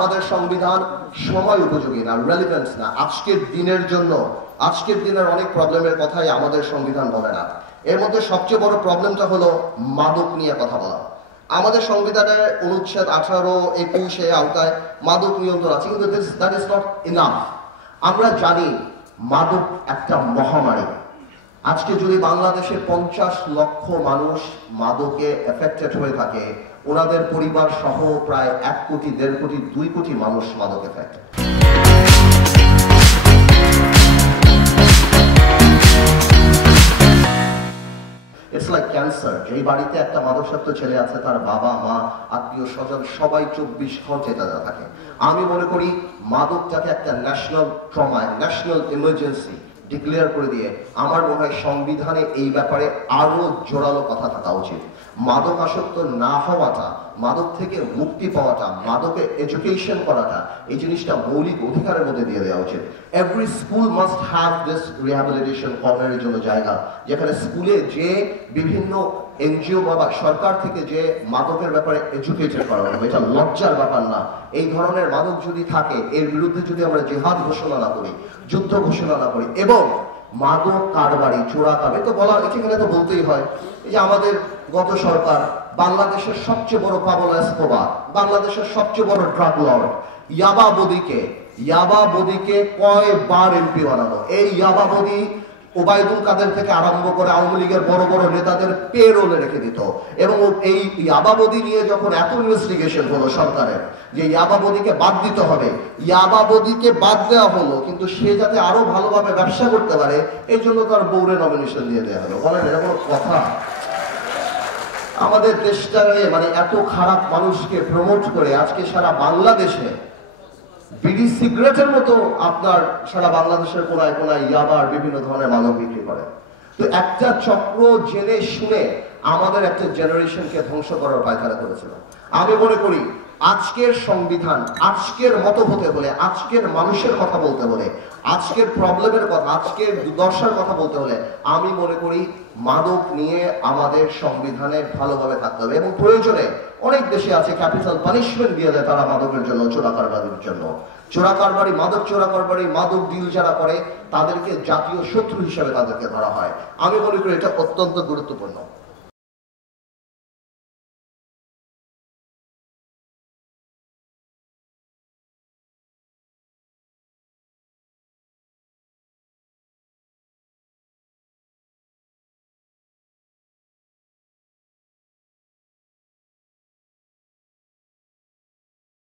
আমাদের সংবিধান সময় উপযোগী না, রেলিভেন্ট না। আজকের দিনের জন্য, আজকের দিনের অনেক প্রবলেমের কথাই আমাদের সংবিধান বলে না। এর মধ্যে সবচেয়ে বড় প্রবলেমটা হলো মাদক নিয়ে কথা বলা। আমাদের সংবিধানের অনুচ্ছেদ 18, 21 আওতায় মাদক নিয়ন্ত্রণ আছে, কিন্তু দ্যাট ইজ নট ইনাফ। আমরা জানি মাদক একটা মহামারী। আজকে যদি বাংলাদেশে 50 লক্ষ মানুষ মাদকে এফেক্টেড হয়ে থাকে, ওনাদের পরিবার সহ প্রায় 1 কোটি, 1.5 কোটি, 2 কোটি মানুষ মাদক এফেক্টেড। It's like cancer. যেই বাড়িতে একটা মাদকাসক্ত ছেলে আছে, তার বাবা মা আত্মীয় স্বজন সবাই 24 ঘন্টা তারা থাকে। আমি মনে করি মাদকটাকে একটা national trauma, national emergency declare করে দিয়ে আমার মনে হয় সংবিধানে এই ব্যাপারে আরো জোরালো কথা থাকা উচিত। মাদক আসক্ত না হওয়াটা, মাদক থেকে মুক্তি পাওয়াটা, মাদকে এডুকেশন করাটা, এই জিনিসটা মৌলিক অধিকারের মধ্যে দিয়ে দেওয়া উচিত। Every school must have this rehabilitation কর্নারের জন্য জায়গা, যেখানে স্কুলে যে বিভিন্ন এনজিও বা সরকার থেকে যে মাদকের ব্যাপারে এডুকেটেড করা হবে। এটা লজ্জার ব্যাপার না। এই ধরনের মাদক যদি থাকে, এর বিরুদ্ধে যদি আমরা জিহাদ ঘোষণা না করি, যুদ্ধ ঘোষণা না করি, এবং মাদক কারবারি, চোরা কারবারি তো বলা, এখানে তো বলতেই হয়। এই যে আমাদের গত সরকার বাংলাদেশের সবচেয়ে বড় পাবলো এসকোবার, বাংলাদেশের সবচেয়ে বড় ড্রাগ লর্ড ইয়াবাবদিকে কয়বার এমপি বানানো। এই ইয়াবাবদি ওবায়দুল কাদের থেকে আরম্ভ করে আওয়ামী লীগের বড় বড় নেতাদের পেরোলে রেখে দিত। এবং এই ইয়াবাবদি নিয়ে যখন এত ইনভেস্টিগেশন হলো সরকারের যে ইয়াবাবদিকে বাদ দিতে হবে, ইয়াবাবদিকে বাদ দেওয়া হলো, কিন্তু সে যাতে আরো ভালোভাবে ব্যবসা করতে পারে এই জন্য তার বউরে নমিনেশন দিয়ে দেওয়া হলো। বলেন এটা কোনো কথা? আমাদের দেশটারে মানে এত খারাপ মানুষকে প্রমোট করে আজকে সারা বাংলাদেশে বিড়ি সিগারেটের মতো আপনার সারা বাংলাদেশের কোনায় কোনায় ইয়াবার বিভিন্ন ধরনের মাদক বিক্রি করে। তো একটা চক্র জেনে শুনে আমাদের একটা জেনারেশনকে ধ্বংস করার পায়তারা করেছিল। আমি মনে করি আজকের সংবিধান আজকের মতো হতে হলে, আজকের মানুষের কথা বলতে হলে, আজকের প্রবলেমের কথা, আজকের দুর্দশার কথা বলতে হলে আমি মনে করি মাদক নিয়ে আমাদের সংবিধানে ভালোভাবে থাকতে হবে। এবং প্রয়োজনে অনেক দেশে আছে ক্যাপিটাল পানিশমেন্ট দিয়ে দেয় তারা মাদকের জন্য, চোরা কারবারির জন্য। চোরা কারবারি, মাদক চোরা কারবারি, মাদক ডিল যারা করে তাদেরকে জাতীয় শত্রু হিসেবে তাদেরকে ধরা হয়। আমি মনে করি এটা অত্যন্ত গুরুত্বপূর্ণ।